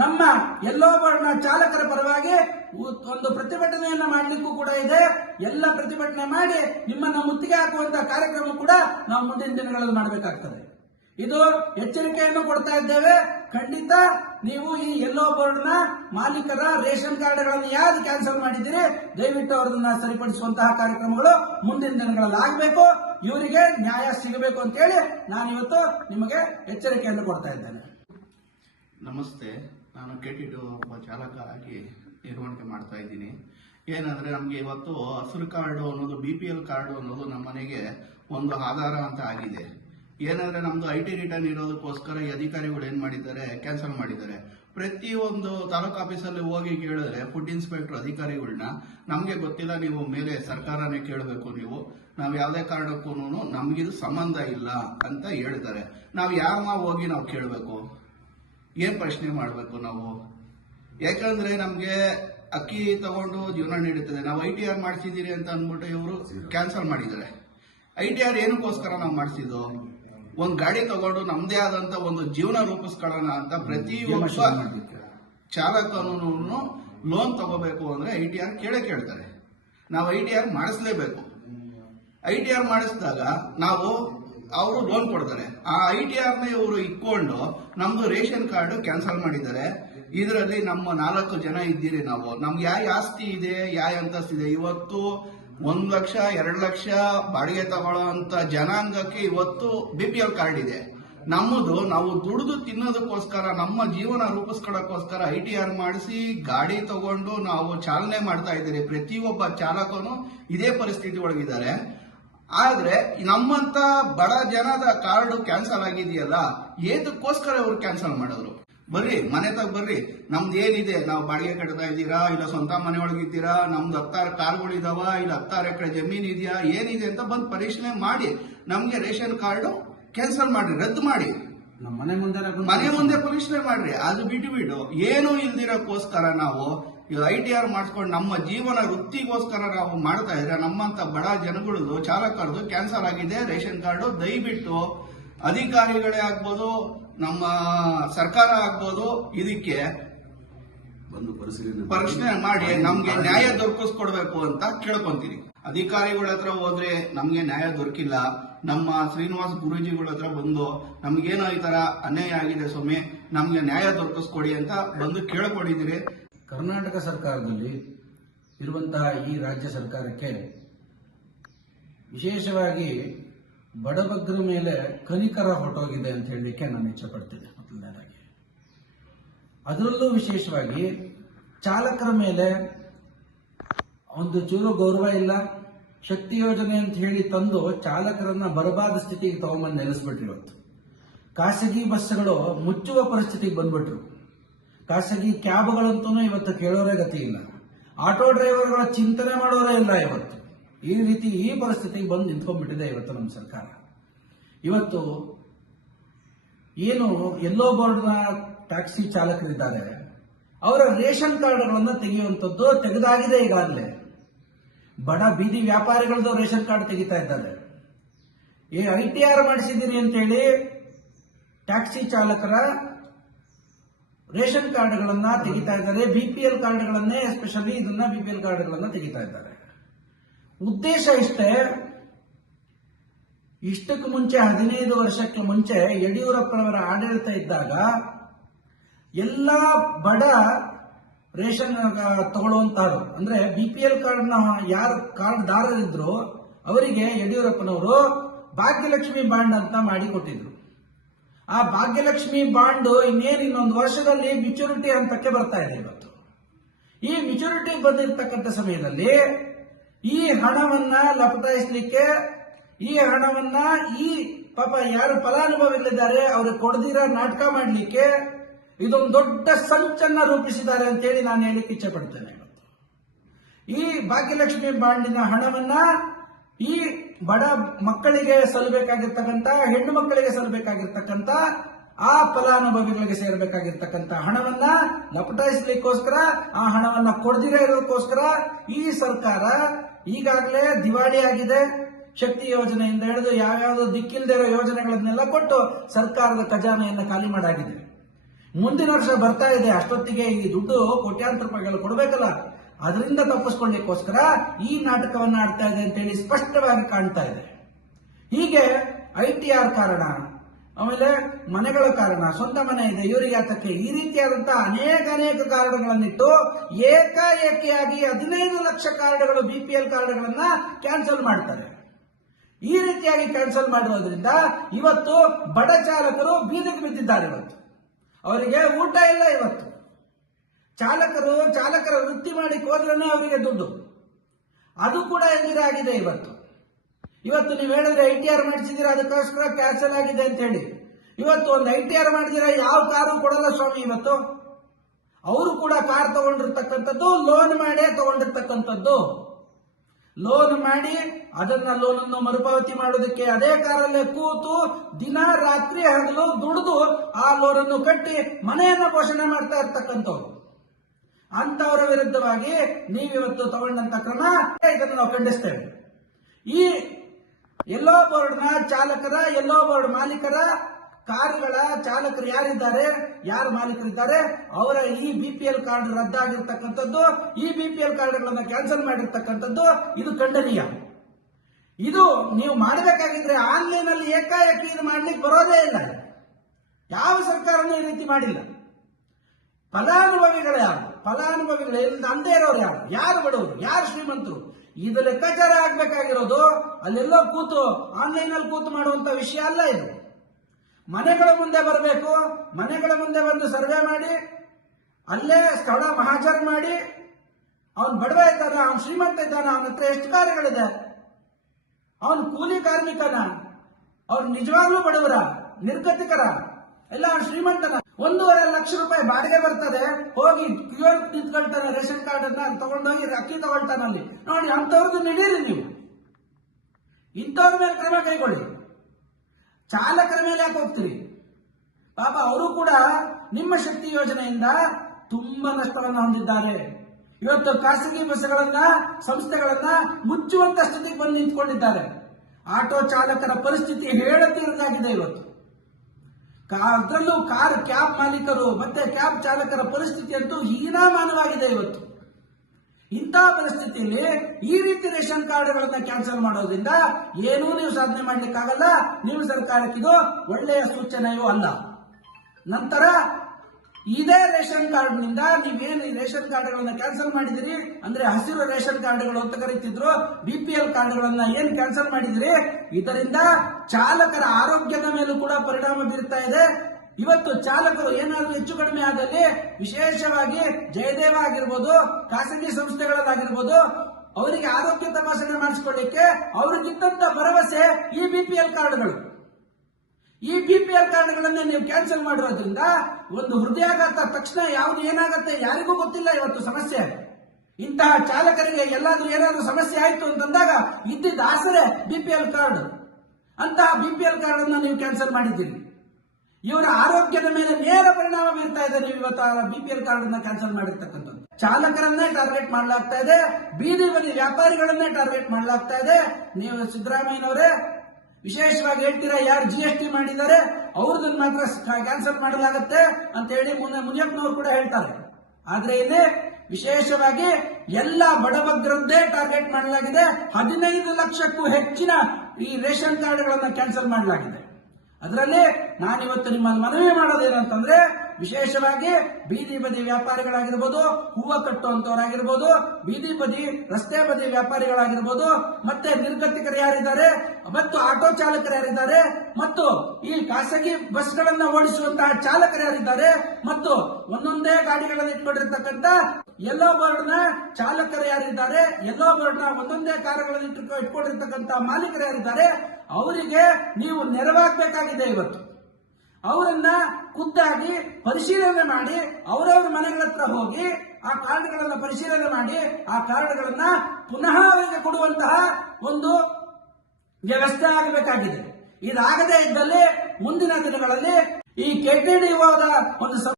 ನಮ್ಮ ಎಲ್ಲೋ ಬೋರ್ಡ್ನ ಚಾಲಕರ ಪರವಾಗಿ ಒಂದು ಪ್ರತಿಭಟನೆಯನ್ನ ಮಾಡಲಿಕ್ಕೂ ಕೂಡ ಇದೆ. ಎಲ್ಲ ಪ್ರತಿಭಟನೆ ಮಾಡಿ ನಿಮ್ಮನ್ನ ಮುತ್ತಿಗೆ ಹಾಕುವಂತ ಕಾರ್ಯಕ್ರಮ ಕೂಡ ನಾವು ಮುಂದಿನ ದಿನಗಳಲ್ಲಿ ಮಾಡಬೇಕಾಗ್ತದೆ. ಇದು ಎಚ್ಚರಿಕೆಯನ್ನು ಕೊಡ್ತಾ ಇದ್ದೇವೆ. ಖಂಡಿತ ನೀವು ಈ ಎಲ್ಲೋ ಬೋರ್ಡ್ನ ಮಾಲೀಕರ ರೇಷನ್ ಕಾರ್ಡ್ಗಳನ್ನು ಯಾವ್ದು ಕ್ಯಾನ್ಸಲ್ ಮಾಡಿದ್ದೀರಿ, ದಯವಿಟ್ಟು ಅವರನ್ನ ಸರಿಪಡಿಸುವಂತಹ ಕಾರ್ಯಕ್ರಮಗಳು ಮುಂದಿನ ದಿನಗಳಲ್ಲಿ ಆಗಬೇಕು. ಇವರಿಗೆ ನ್ಯಾಯ ಸಿಗಬೇಕು ಅಂತ ಹೇಳಿ ನಾನು ಇವತ್ತು ನಿಮಗೆ ಎಚ್ಚರಿಕೆಯನ್ನು ಕೊಡ್ತಾ ಇದ್ದೇನೆ. ನಮಸ್ತೆ. ನಾನು ಕೆ ಟಿ ಒಬ್ಬ ಚಾಲಕ ಆಗಿ ನಿರ್ವಹಣೆ ಮಾಡ್ತಾ ಇದ್ದೀನಿ. ಏನಂದ್ರೆ ನಮಗೆ ಇವತ್ತು ಹಸಿರು ಕಾರ್ಡು ಅನ್ನೋದು ಬಿ ಪಿ ಎಲ್ ಕಾರ್ಡು ಅನ್ನೋದು ನಮ್ಮ ಮನೆಗೆ ಒಂದು ಆಧಾರ ಅಂತ ಆಗಿದೆ. ಏನಂದ್ರೆ ನಮ್ದು ಐ ಟಿ ರಿಟರ್ನ್ ಇರೋದಕ್ಕೋಸ್ಕರ ಈ ಅಧಿಕಾರಿಗಳು ಏನ್ ಮಾಡಿದ್ದಾರೆ? ಕ್ಯಾನ್ಸಲ್ ಮಾಡಿದ್ದಾರೆ. ಪ್ರತಿಯೊಂದು ತಾಲೂಕು ಆಫೀಸಲ್ಲಿ ಹೋಗಿ ಕೇಳಿದ್ರೆ ಫುಡ್ ಇನ್ಸ್ಪೆಕ್ಟರ್ ಅಧಿಕಾರಿಗಳನ್ನ ನಮಗೆ ಗೊತ್ತಿಲ್ಲ, ನೀವು ಮೇಲೆ ಸರ್ಕಾರನೇ ಕೇಳಬೇಕು ನೀವು. ನಾವು ಯಾವುದೇ ಕಾರಣಕ್ಕೂ ನಮಗಿದು ಸಂಬಂಧ ಇಲ್ಲ ಅಂತ ಹೇಳ್ತಾರೆ ನಾವು ಯಾವ ಹೋಗಿ ನಾವು ಕೇಳಬೇಕು? ಏನ್ ಪ್ರಶ್ನೆ ಮಾಡಬೇಕು ನಾವು? ಯಾಕಂದ್ರೆ ನಮ್ಗೆ ಅಕ್ಕಿ ತಗೊಂಡು ಜೀವನ ನೀಡುತ್ತದೆ. ನಾವು ಐ ಟಿ ಆರ್ ಮಾಡಿಸಿದೀರಿ ಅಂತ ಅಂದ್ಬಿಟ್ಟು ಇವರು ಕ್ಯಾನ್ಸಲ್ ಮಾಡಿದ್ದಾರೆ. ಐ ಟಿ ಆರ್ ಏನಕ್ಕೋಸ್ಕರ ನಾವು ಮಾಡಿಸಿದ್ದು? ಒಂದ್ ಗಾಡಿ ತಗೊಂಡು ನಮ್ದೇ ಆದಂತ ಒಂದು ಜೀವನ ರೂಪಿಸ್ಕೊಳ್ಳೋಣ ಅಂತ ಪ್ರತಿ ವರ್ಷ ಚಾಲಕನು ಲೋನ್ ತಗೋಬೇಕು ಅಂದ್ರೆ ಐ ಟಿ ಆರ್ ಕೇಳೇ ಕೇಳ್ತಾರೆ. ನಾವು ಐ ಟಿ ಆರ್ ಮಾಡಿಸ್ಲೇಬೇಕು. ಐ ಟಿ ಆರ್ ಮಾಡಿಸಿದಾಗ ನಾವು ಅವರು ಲೋನ್ ಕೊಡ್ತಾರೆ. ಆ ಐ ಟಿ ಆರ್ನ ಇವರು ಇಟ್ಕೊಂಡು ನಮ್ದು ರೇಷನ್ ಕಾರ್ಡ್ ಕ್ಯಾನ್ಸಲ್ ಮಾಡಿದ್ದಾರೆ. ಇದರಲ್ಲಿ ನಮ್ಮ ನಾಲ್ಕು ಜನ ಇದ್ದೀರಿ ನಾವು. ನಮ್ಗೆ ಯಾವ ಆಸ್ತಿ ಇದೆ ಯಾವ ಅಂತಸ್ತಿದೆ ಇವತ್ತು ಒಂದ್ ಲಕ್ಷ, ಎರಡು ಲಕ್ಷ ಬಾಡಿಗೆ ತಗೊಳ್ಳೋ ಅಂತ ಜನಾಂಗಕ್ಕೆ ಇವತ್ತು ಬಿ ಪಿ ಎಲ್ ಕಾರ್ಡ್ ಇದೆ. ನಮ್ಮದು ನಾವು ದುಡಿದು ತಿನ್ನೋದಕ್ಕೋಸ್ಕರ, ನಮ್ಮ ಜೀವನ ರೂಪಿಸ್ಕೊಳ್ಳೋಕ್ಕೋಸ್ಕರ ಐ ಟಿ ಆರ್ ಮಾಡಿಸಿ ಗಾಡಿ ತಗೊಂಡು ನಾವು ಚಾಲನೆ ಮಾಡ್ತಾ ಇದ್ದೀರಿ. ಪ್ರತಿಯೊಬ್ಬ ಚಾಲಕನು ಇದೇ ಪರಿಸ್ಥಿತಿ ಒಳಗಿದ್ದಾರೆ ಆದ್ರೆ ನಮ್ಮಂತ ಬಡ ಜನದ ಕಾರ್ಡ್ ಕ್ಯಾನ್ಸಲ್ ಆಗಿದೆಯಲ್ಲ ಏದಕ್ಕೋಸ್ಕರ ಇವ್ರು ಕ್ಯಾನ್ಸಲ್ ಮಾಡಿದ್ರು? ಬರ್ರಿ ಮನೆ ತಗ ಬರ್ರಿ. ನಮ್ದು ಏನಿದೆ? ನಾವು ಬಾಡಿಗೆ ಕಟ್ತಾ ಇದ್ದೀರಾ? ಇಲ್ಲ ಸ್ವಂತ ಮನೆ ಒಳಗಿದ್ದೀರಾ ನಮ್ದು ಹತ್ತಾರು ಕಾರ್ಗಳಿದಾವ ಇಲ್ಲ ಹತ್ತಾರು ಎಕರೆ ಜಮೀನು ಇದೆಯಾ? ಏನಿದೆ ಅಂತ ಬಂದು ಪರಿಶೀಲನೆ ಮಾಡಿ ನಮ್ಗೆ ರೇಷನ್ ಕಾರ್ಡ್ ಕ್ಯಾನ್ಸಲ್ ಮಾಡ್ರಿ ರದ್ದು ಮಾಡಿ. ನಮ್ಮ ಮನೆ ಮುಂದೆ ಮನೆ ಮುಂದೆ ಪರಿಶೀಲನೆ ಮಾಡ್ರಿ. ಅದು ಬಿಟ್ಟು ಬಿಟ್ಟು ಏನು ಇಲ್ದಿರೋಕ್ಕೋಸ್ಕರ ನಾವು ಐ ಟಿ ಆರ್ ಮಾಡಿಸ್ಕೊಂಡು ನಮ್ಮ ಜೀವನ ವೃತ್ತಿಗೋಸ್ಕರ ನಾವು ಮಾಡ್ತಾ ಇದ್ರೆ ನಮ್ಮಂತ ಬಡ ಜನಗಳದು ಚಾಲಕರದು ಕ್ಯಾನ್ಸಲ್ ಆಗಿದೆ ರೇಷನ್ ಕಾರ್ಡು ದಯವಿಟ್ಟು ಅಧಿಕಾರಿಗಳೇ ಆಗ್ಬೋದು ನಮ್ಮ ಸರ್ಕಾರ ಆಗ್ಬೋದು ಇದಕ್ಕೆ ಒಂದು ಪರಿಶೀಲನೆ ಪರಿಶೀಲನೆ ಮಾಡಿ ನಮ್ಗೆ ನ್ಯಾಯ ದೊರಕಿಸ್ಕೊಡ್ಬೇಕು ಅಂತ ಕೇಳ್ಕೊಂತೀನಿ ಅಧಿಕಾರಿಗಳ ಹತ್ರ ಹೋದ್ರೆ ನಮ್ಗೆ ನ್ಯಾಯ ದೊರಕಿಲ್ಲ. ನಮ್ಮ ಶ್ರೀನಿವಾಸ್ ಗುರೂಜಿಗಳ ಹತ್ರ ಬಂದು ನಮ್ಗೇನೋ ಈ ತರ ಅನ್ಯಾಯ ಆಗಿದೆ ಸ್ವಾಮಿ ನಮ್ಗೆ ನ್ಯಾಯ ದೊರಕಿಸ್ಕೊಡಿ ಅಂತ ಬಂದು ಕೇಳ್ಕೊಂಡಿದ್ದೀರಿ. ಕರ್ನಾಟಕ ಸರ್ಕಾರದಲ್ಲಿ ಇರುವಂತಹ ಈ ರಾಜ್ಯ ಸರ್ಕಾರಕ್ಕೆ ವಿಶೇಷವಾಗಿ ಬಡಬಗ್ರ ಮೇಲೆ ಕನಿಕರ ಹೊರಟೋಗಿದೆ ಅಂತ ಹೇಳಲಿಕ್ಕೆ ನಾನು ಇಚ್ಛೆ ಮೊದಲನೇದಾಗಿ. ಅದರಲ್ಲೂ ವಿಶೇಷವಾಗಿ ಚಾಲಕರ ಮೇಲೆ ಒಂದು ಚೂರು ಗೌರವ ಇಲ್ಲ. ಶಕ್ತಿ ಯೋಜನೆ ಅಂತ ಹೇಳಿ ತಂದು ಚಾಲಕರನ್ನ ಬರಬಾದ ಸ್ಥಿತಿಗೆ ತಗೊಂಬಂದು ನೆಲೆಸ್ಬಿಟ್ರು ಇವತ್ತು. ಖಾಸಗಿ ಬಸ್ಗಳು ಮುಚ್ಚುವ ಪರಿಸ್ಥಿತಿಗೆ ಬಂದ್ಬಿಟ್ರು. ಖಾಸಗಿ ಕ್ಯಾಬ್ಗಳಂತೂ ಇವತ್ತು ಕೇಳೋರೇ ಗತಿ ಇಲ್ಲ. ಆಟೋ ಡ್ರೈವರ್ಗಳ ಚಿಂತನೆ ಮಾಡೋರೇ ಇಲ್ಲ ಇವತ್ತು. ಈ ರೀತಿ ಈ ಪರಿಸ್ಥಿತಿಗೆ ಬಂದು ನಿಂತ್ಕೊಂಡ್ಬಿಟ್ಟಿದೆ ಇವತ್ತು ನಮ್ಮ ಸರ್ಕಾರ. ಇವತ್ತು ಏನು ಎಲ್ಲೋ ಬೋರ್ಡ್ನ ಟ್ಯಾಕ್ಸಿ ಚಾಲಕರಿದ್ದಾರೆ. ಅವರ ರೇಷನ್ ಕಾರ್ಡ್ಗಳನ್ನು ತೆಗೆಯುವಂಥದ್ದು ತೆಗೆದಾಗಿದೆ ಈಗಾಗಲೇ. ಬಡ ಬೀದಿ ವ್ಯಾಪಾರಿಗಳದ್ದು ರೇಷನ್ ಕಾರ್ಡ್ ತೆಗಿತಾ ಇದ್ದಾರೆ. ಈ ಐ ಟಿ ಆರ್ ಮಾಡಿಸಿದ್ದೀರಿ ಅಂತೇಳಿ ಟ್ಯಾಕ್ಸಿ ಚಾಲಕರ ರೇಷನ್ ಕಾರ್ಡ್ಗಳನ್ನ ತೆಗಿತಾ ಇದ್ದಾರೆ. ಬಿಪಿಎಲ್ ಕಾರ್ಡ್ಗಳನ್ನೇ ಎಸ್ಪೆಷಲಿ ಇದನ್ನ ಬಿಪಿಎಲ್ ಕಾರ್ಡ್ಗಳನ್ನ ತೆಗಿತಾ ಇದ್ದಾರೆ. ಉದ್ದೇಶ ಇಷ್ಟೇ, ಇಷ್ಟಕ್ಕೆ ಮುಂಚೆ, ಹದಿನೈದು ವರ್ಷಕ್ಕೆ ಮುಂಚೆ ಯಡಿಯೂರಪ್ಪನವರ ಆಡಳಿತ ಇದ್ದಾಗ ಎಲ್ಲ ಬಡ ರೇಷನ್ ತಗೊಳ್ಳುವಂತಹರು ಅಂದ್ರೆ ಬಿಪಿಎಲ್ ಕಾರ್ಡ್ನ ಯಾರು ಕಾರ್ಡ್ದಾರರಿದ್ರು, ಅವರಿಗೆ ಯಡಿಯೂರಪ್ಪನವರು ಭಾಗ್ಯಲಕ್ಷ್ಮಿ ಬಾಂಡ್ ಅಂತ ಮಾಡಿ ಕೊಟ್ಟಿದ್ರು ಆ ಭಾಗ್ಯಲಕ್ಷ್ಮಿ ಬಾಂಡ್ ಇನ್ನೇನು ಇನ್ನೊಂದು ವರ್ಷದಲ್ಲಿ ಮೆಚುರಿಟಿ ಹಂತಕ್ಕೆ ಬರ್ತಾ ಇದೆ ಇವತ್ತು. ಈ ಮೆಚುರಿಟಿ ಬಂದಿರತಕ್ಕಂಥ ಸಮಯದಲ್ಲಿ ಈ ಹಣವನ್ನ ಲಪಟಾಯಿಸಲಿಕ್ಕೆ ಈ ಹಣವನ್ನ ಈ ಪಾಪ ಯಾರು ಫಲಾನುಭವಿಗಳಿದ್ದಾರೆ ಅವ್ರಿಗೆ ಕೊಡದಿರೋ ನಾಟಕ ಮಾಡಲಿಕ್ಕೆ ಇದೊಂದು ದೊಡ್ಡ ಸಂಚನ್ನ ರೂಪಿಸಿದ್ದಾರೆ ಅಂತೇಳಿ ನಾನು ಹೇಳಿಕ್ಕೆ ಇಚ್ಛೆ ಪಡ್ತೇನೆ ಈ ಭಾಗ್ಯಲಕ್ಷ್ಮಿ ಬಾಂಡಿನ ಹಣವನ್ನ ಈ ಬಡ ಮಕ್ಕಳಿಗೆ ಸಲ್ಲಬೇಕಾಗಿರ್ತಕ್ಕಂಥ, ಹೆಣ್ಣು ಮಕ್ಕಳಿಗೆ ಸಲ್ಲಬೇಕಾಗಿರ್ತಕ್ಕಂಥ, ಆ ಫಲಾನುಭವಿಗಳಿಗೆ ಸೇರಬೇಕಾಗಿರ್ತಕ್ಕಂಥ ಹಣವನ್ನ ಲಪಟಾಯಿಸಲಿಕ್ಕೋಸ್ಕರ, ಆ ಹಣವನ್ನ ಕೊಡದಿರೇ ಇರೋದಕ್ಕೋಸ್ಕರ ಈ ಸರ್ಕಾರ ಈಗಾಗಲೇ ದಿವಾಳಿ ಆಗಿದೆ. ಶಕ್ತಿ ಯೋಜನೆಯಿಂದ ಹಿಡಿದು ಯಾವ್ಯಾವ ದಿಕ್ಕಿಲ್ಲದೆ ಇರೋ ಯೋಜನೆಗಳನ್ನೆಲ್ಲ ಕೊಟ್ಟು ಸರ್ಕಾರದ ಖಜಾನೆಯನ್ನು ಖಾಲಿ ಮಾಡಾಗಿದೆ. ಮುಂದಿನ ವರ್ಷ ಬರ್ತಾ ಇದೆ. ಅಷ್ಟೊತ್ತಿಗೆ ಈ ದುಡ್ಡು ಕೋಟ್ಯಾಂತರ ರೂಪಾಯಿಗಳು ಕೊಡಬೇಕಲ್ಲ. ಅದರಿಂದ ತಪ್ಪಿಸ್ಕೊಳ್ಳಿಕ್ಕೋಸ್ಕರ ಈ ನಾಟಕವನ್ನು ಆಡ್ತಾ ಇದೆ ಅಂತೇಳಿ ಸ್ಪಷ್ಟವಾಗಿ ಕಾಣ್ತಾ ಇದೆ. ಹೀಗೆ ಐ ಟಿ ಆರ್ ಕಾರಣ, ಆಮೇಲೆ ಮನೆಗಳ ಕಾರಣ, ಸ್ವಂತ ಮನೆ ಇದೆ ಇವರಿಗೆ ಆತಕ್ಕೆ ಈ ರೀತಿಯಾದಂತಹ ಅನೇಕ ಅನೇಕ ಕಾರಣಗಳನ್ನಿಟ್ಟು ಏಕಾಏಕಿಯಾಗಿ ಹದಿನೈದು ಲಕ್ಷ ಕಾರ್ಡ್ಗಳು ಬಿ ಪಿ ಎಲ್ ಕಾರ್ಡ್ಗಳನ್ನ ಕ್ಯಾನ್ಸಲ್ ಮಾಡ್ತಾರೆ. ಈ ರೀತಿಯಾಗಿ ಕ್ಯಾನ್ಸಲ್ ಮಾಡಿರೋದ್ರಿಂದ ಇವತ್ತು ಬಡ ಚಾಲಕರು ಬೀದಿಗೆ ಬಿದ್ದಿದ್ದಾರೆ ಇವತ್ತು. ಅವರಿಗೆ ಊಟ ಇಲ್ಲ ಇವತ್ತು. ಚಾಲಕರು, ಚಾಲಕರ ವೃತ್ತಿ ಮಾಡಿ ಹೋದ್ರೇ ಅವರಿಗೆ ದುಡ್ಡು. ಅದು ಕೂಡ ಎದುರಾಗಿದೆ ಇವತ್ತು? ಇವತ್ತು ನೀವು ಹೇಳಿದ್ರೆ ಐ ಟಿ ಆರ್ ಮಾಡಿಸಿದಿರ ಅದಕ್ಕೋಸ್ಕರ ಕ್ಯಾನ್ಸಲ್ ಆಗಿದೆ ಅಂತ ಹೇಳಿ. ಇವತ್ತು ಒಂದು ಐ ಟಿ ಆರ್ ಮಾಡಿದಿರ ಯಾವ ಕಾರು ಕೊಡಲ್ಲ ಸ್ವಾಮಿ ಇವತ್ತು? ಅವರು ಕೂಡ ಕಾರ್ ತಗೊಂಡಿರ್ತಕ್ಕಂಥದ್ದು ಲೋನ್ ಮಾಡೇ ತಗೊಂಡಿರ್ತಕ್ಕಂಥದ್ದು. ಲೋನ್ ಮಾಡಿ ಅದನ್ನ ಲೋನ್ ಅನ್ನು ಮರುಪಾವತಿ ಮಾಡೋದಕ್ಕೆ ಅದೇ ಕಾರಲ್ಲೇ ಕೂತು ದಿನ ರಾತ್ರಿ ಹಗಲು ದುಡಿದು ಆ ಲೋನ್ ಅನ್ನು ಕಟ್ಟಿ ಮನೆಯನ್ನ ಪೋಷಣೆ ಮಾಡ್ತಾ ಇರ್ತಕ್ಕಂಥವ್ರು. ಅಂತವರ ವಿರುದ್ಧವಾಗಿ ನೀವಿವತ್ತು ತಗೊಂಡಂತ ಕ್ರಮ, ಇದನ್ನು ನಾವು ಖಂಡಿಸ್ತೇವೆ. ಈ ಎಲ್ಲೋ ಬೋರ್ಡ್ನ ಚಾಲಕರ, ಎಲ್ಲೋ ಬೋರ್ಡ್ ಮಾಲೀಕರ, ಕಾರುಗಳ ಚಾಲಕರು ಯಾರಿದ್ದಾರೆ, ಯಾರು ಮಾಲೀಕರಿದ್ದಾರೆ, ಅವರ ಈ ಬಿ ಪಿ ಎಲ್ ಕಾರ್ಡ್ ರದ್ದಾಗಿರ್ತಕ್ಕಂಥದ್ದು, ಈ ಬಿ ಪಿ ಎಲ್ ಕಾರ್ಡ್ಗಳನ್ನ ಕ್ಯಾನ್ಸಲ್ ಮಾಡಿರ್ತಕ್ಕಂಥದ್ದು, ಇದು ಖಂಡನೀಯ. ಇದು ನೀವು ಮಾಡಬೇಕಾಗಿದ್ರೆ ಆನ್ಲೈನ್ ಅಲ್ಲಿ ಏಕಾಏಕಿ ಇದು ಮಾಡ್ಲಿಕ್ಕೆ ಬರೋದೇ ಇಲ್ಲ. ಯಾವ ಸರ್ಕಾರನೂ ಈ ರೀತಿ ಮಾಡಿಲ್ಲ. ಫಲಾನುಭವಿಗಳು ಯಾರು? ಫಲಾನುಭವಿಗಳು ಅಂದೇ ಇರೋರು ಯಾರು? ಯಾರು ಬಡವರು? ಯಾರು ಶ್ರೀಮಂತರು? ಇದು ಲೆಕ್ಕಾಚಾರ ಆಗ್ಬೇಕಾಗಿರೋದು. ಅಲ್ಲೆಲ್ಲೋ ಕೂತು ಆನ್ಲೈನ್ ಅಲ್ಲಿ ಕೂತು ಮಾಡುವಂತ ವಿಷಯ ಅಲ್ಲ ಇದು. ಮನೆಗಳ ಮುಂದೆ ಬರಬೇಕು. ಮನೆಗಳ ಮುಂದೆ ಬಂದು ಸರ್ವೆ ಮಾಡಿ, ಅಲ್ಲೇ ಸ್ಥಳ ಮಹಾಚಾರ ಮಾಡಿ, ಅವನ್ ಬಡವ ಇದ್ದಾನ, ಅವನ್ ಶ್ರೀಮಂತ ಇದ್ದಾನ, ಅವನ ಹತ್ರ ಎಷ್ಟು ಕಾರ್ಯಗಳಿದೆ? ಅವನ್ ಕೂಲಿ ಕಾರ್ಮಿಕನ? ಅವ್ರು ನಿಜವಾಗ್ಲೂ ಬಡವರ? ನಿರ್ಗತಿಕರ? ಎಲ್ಲ ಅವ್ನ ಶ್ರೀಮಂತನ? ಒಂದೂವರೆ ಲಕ್ಷ ರೂಪಾಯಿ ಬಾಡಿಗೆ ಬರ್ತದೆ, ಹೋಗಿ ಕ್ಯೂ ನಿಂತ್ಕೊಳ್ತಾನೆ ರೇಷನ್ ಕಾರ್ಡ್ ಅನ್ನ ತಗೊಂಡೋಗಿ ಅಕ್ಕಿ ತಗೊಳ್ತಾನೆ ಅಲ್ಲಿ. ನೋಡಿ ಅಂತವ್ರದ್ದು ನಡೀರಿ ನೀವು. ಇಂಥವ್ರ ಮೇಲೆ ಕ್ರಮ ಕೈಗೊಳ್ಳಿ. ಚಾಲಕರ ಮೇಲೆ ಯಾಕೆ ಹೋಗ್ತೀರಿ? ಪಾಪ ಅವರು ಕೂಡ ನಿಮ್ಮ ಶಕ್ತಿ ಯೋಜನೆಯಿಂದ ತುಂಬಾ ನಷ್ಟವನ್ನು ಹೊಂದಿದ್ದಾರೆ. ಇವತ್ತು ಖಾಸಗಿ ಬಸ್ಗಳನ್ನ, ಸಂಸ್ಥೆಗಳನ್ನ ಮುಚ್ಚುವಂತ ಸ್ಥಿತಿಗೆ ಬಂದು ನಿಂತ್ಕೊಂಡಿದ್ದಾರೆ. ಆಟೋ ಚಾಲಕರ ಪರಿಸ್ಥಿತಿ ಹೇಳತೀರದಾಗಿದೆ ಇವತ್ತು. ಅದರಲ್ಲೂ ಕಾರ್ ಕ್ಯಾಬ್ ಮಾಲೀಕರು ಮತ್ತೆ ಕ್ಯಾಬ್ ಚಾಲಕರ ಪರಿಸ್ಥಿತಿ ಅಂತೂ ಹೀನಾಮಾನವಾಗಿದೆ ಇವತ್ತು. ಇಂತಹ ಪರಿಸ್ಥಿತಿಯಲ್ಲಿ ಈ ರೀತಿ ರೇಷನ್ ಕಾರ್ಡ್ಗಳನ್ನ ಕ್ಯಾನ್ಸಲ್ ಮಾಡೋದ್ರಿಂದ ಏನೂ ನೀವು ಸಾಧನೆ ಮಾಡ್ಲಿಕ್ಕಾಗಲ್ಲ ನಿಮ್ಮ ಸರ್ಕಾರಕ್ಕಿದು ಒಳ್ಳೆಯ ಸೂಚನೆಯೂ ಅಲ್ಲ. ನಂತರ ಇದೇ ರೇಷನ್ ಕಾರ್ಡ್ನಿಂದ ನೀವೇನು ಈ ರೇಷನ್ ಕಾರ್ಡ್ಗಳನ್ನ ಕ್ಯಾನ್ಸಲ್ ಮಾಡಿದಿರಿ? ಅಂದ್ರೆ ಹಸಿರು ರೇಷನ್ ಕಾರ್ಡ್ಗಳು ಅಂತ ಕರೀತಿದ್ರು ಬಿಪಿಎಲ್ ಕಾರ್ಡ್ಗಳನ್ನ ಏನ್ ಕ್ಯಾನ್ಸಲ್ ಮಾಡಿದಿರಿ? ಇದರಿಂದ ಚಾಲಕರ ಆರೋಗ್ಯದ ಮೇಲೂ ಕೂಡ ಪರಿಣಾಮ ಬೀರ್ತಾ ಇದೆ. ಇವತ್ತು ಚಾಲಕರು ಏನಾದರೂ ಹೆಚ್ಚು ಕಡಿಮೆ ಆದಲ್ಲಿ ವಿಶೇಷವಾಗಿ ಜಯದೇವ ಆಗಿರ್ಬೋದು, ಖಾಸಗಿ ಸಂಸ್ಥೆಗಳಲ್ಲಾಗಿರ್ಬೋದು, ಅವರಿಗೆ ಆರೋಗ್ಯ ತಪಾಸಣೆ ಮಾಡಿಸಿಕೊಳ್ಳಿಕ್ಕೆ ಅವ್ರಿಗಿದ್ದಂತ ಭರವಸೆ ಈ ಬಿಪಿಎಲ್ ಕಾರ್ಡ್ಗಳು. ಈ ಬಿ ಪಿ ಎಲ್ ಕಾರ್ಡ್ಗಳನ್ನ ನೀವು ಕ್ಯಾನ್ಸಲ್ ಮಾಡಿರೋದ್ರಿಂದ ಒಂದು ಹೃದಯಾಘಾತ ತಕ್ಷಣ ಯಾವ್ದು ಏನಾಗತ್ತೆ ಯಾರಿಗೂ ಗೊತ್ತಿಲ್ಲ ಇವತ್ತು ಸಮಸ್ಯೆ. ಇಂತಹ ಚಾಲಕರಿಗೆ ಎಲ್ಲಾದ್ರೂ ಏನಾದ್ರೂ ಸಮಸ್ಯೆ ಆಯ್ತು ಅಂತಂದಾಗ ಇದ್ದಿದ್ದ ಆಸರೆ ಎಲ್ ಕಾರ್ಡ್. ಅಂತಹ ಬಿ ಪಿ ಎಲ್ ಕಾರ್ಡ್ ಅನ್ನ ನೀವು ಕ್ಯಾನ್ಸಲ್ ಮಾಡಿದ್ದೀರಿ. ಇವರ ಆರೋಗ್ಯದ ಮೇಲೆ ನೇರ ಪರಿಣಾಮ ಬೀರ್ತಾ ಇದೆ ನೀವು ಇವತ್ತು ಬಿ ಪಿ ಎಲ್ ಕಾರ್ಡ್ ಅನ್ನ ಕ್ಯಾನ್ಸಲ್ ಮಾಡಿರ್ತಕ್ಕಂಥದ್ದು. ಚಾಲಕರನ್ನೇ ಟಾರ್ಗೆಟ್ ಮಾಡಲಾಗ್ತಾ ಇದೆ. ಬೀದಿ ಬದಿ ವ್ಯಾಪಾರಿಗಳನ್ನೇ ಟಾರ್ಗೆಟ್ ಮಾಡಲಾಗ್ತಾ ಇದೆ. ನೀವು ಸಿದ್ದರಾಮಯ್ಯನವರೇ ವಿಶೇಷವಾಗಿ ಹೇಳ್ತೀರಾ, ಯಾರು ಜಿ ಎಸ್ ಟಿ ಮಾಡಿದ್ದಾರೆ, ಅವ್ರದನ್ನ ಮಾತ್ರ ಕ್ಯಾನ್ಸಲ್ ಮಾಡಲಾಗುತ್ತೆ ಅಂತ ಹೇಳಿ ಮುನ್ನ, ಮುನಿಯಪ್ಪನವರು ಕೂಡ ಹೇಳ್ತಾರೆ. ಆದ್ರೆ ಇಲ್ಲಿ ವಿಶೇಷವಾಗಿ ಎಲ್ಲ ಬಡವಗ್ರದ್ದೇ ಟಾರ್ಗೆಟ್ ಮಾಡಲಾಗಿದೆ. ಹದಿನೈದು ಲಕ್ಷಕ್ಕೂ ಹೆಚ್ಚಿನ ಈ ರೇಷನ್ ಕಾರ್ಡ್ಗಳನ್ನು ಕ್ಯಾನ್ಸಲ್ ಮಾಡಲಾಗಿದೆ. ಅದರಲ್ಲಿ ನಾನಿವತ್ತು ನಿಮ್ಮನ್ನು ಮನವಿ ಮಾಡೋದೇನಂತಂದ್ರೆ ವಿಶೇಷವಾಗಿ ಬೀದಿ ಬದಿ ವ್ಯಾಪಾರಿಗಳಾಗಿರ್ಬೋದು, ಹೂವು ಕಟ್ಟುವಂತವರಾಗಿರ್ಬೋದು, ಬೀದಿ ಬದಿ ರಸ್ತೆ ಬದಿ ವ್ಯಾಪಾರಿಗಳಾಗಿರ್ಬೋದು, ಮತ್ತೆ ನಿರ್ಗತಿಕರು ಯಾರಿದ್ದಾರೆ, ಮತ್ತು ಆಟೋ ಚಾಲಕರು ಯಾರಿದ್ದಾರೆ, ಮತ್ತು ಈ ಖಾಸಗಿ ಬಸ್ಗಳನ್ನ ಓಡಿಸುವಂತಹ ಚಾಲಕರು ಯಾರಿದ್ದಾರೆ, ಮತ್ತು ಒಂದೊಂದೇ ಗಾಡಿಗಳನ್ನು ಇಟ್ಕೊಂಡಿರ್ತಕ್ಕಂಥ ಎಲ್ಲೋ ಬೋರ್ಡ್ನ ಚಾಲಕರು ಯಾರಿದ್ದಾರೆ, ಎಲ್ಲೋ ಬೋರ್ಡ್ನ ಒಂದೊಂದೇ ಇಟ್ಟು ಇಟ್ಕೊಂಡಿರ್ತಕ್ಕಂಥ ಮಾಲೀಕರು ಯಾರಿದ್ದಾರೆ, ಅವರಿಗೆ ನೀವು ನೆರವಾಗಬೇಕಾಗಿದೆ ಇವತ್ತು. ಅವರನ್ನ ಖುದ್ದಾಗಿ ಪರಿಶೀಲನೆ ಮಾಡಿ, ಅವರವರ ಮನೆಗಳ ಹತ್ರ ಹೋಗಿ ಆ ಕಾರ್ಡ್ಗಳನ್ನ ಪರಿಶೀಲನೆ ಮಾಡಿ, ಆ ಕಾರ್ಡ್ಗಳನ್ನ ಪುನಃ ಅವರಿಗೆ ಕೊಡುವಂತಹ ಒಂದು ವ್ಯವಸ್ಥೆ ಆಗಬೇಕಾಗಿದೆ. ಇದಾಗದೇ ಇದ್ದಲ್ಲಿ ಮುಂದಿನ ದಿನಗಳಲ್ಲಿ ಈ ಕೆಟಿಡಿ ಒಂದು